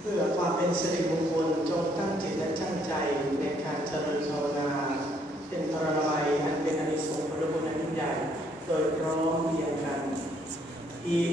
เพื่อความเป็นสิริมงคลจงตั้งจิตและตั้งใจในการเจริญภาวนาเป็นพระบายอันเป็นอานิสงส์ผลบุญอันยิ่งใหญ่โดยพร้อมเพียงกันอีก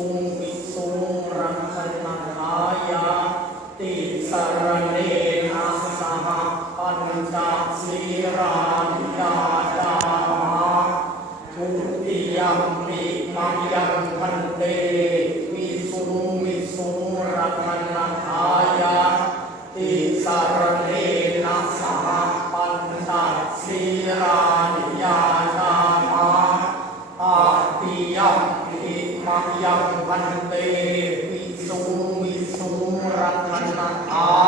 ปิสุงปิสุงรักขันธายาติสรเนนะสหปัญจศีรานิยาจามะทุติยัมปิมังยังพันเต ยังพันเตวิสุงวิสุรัตนา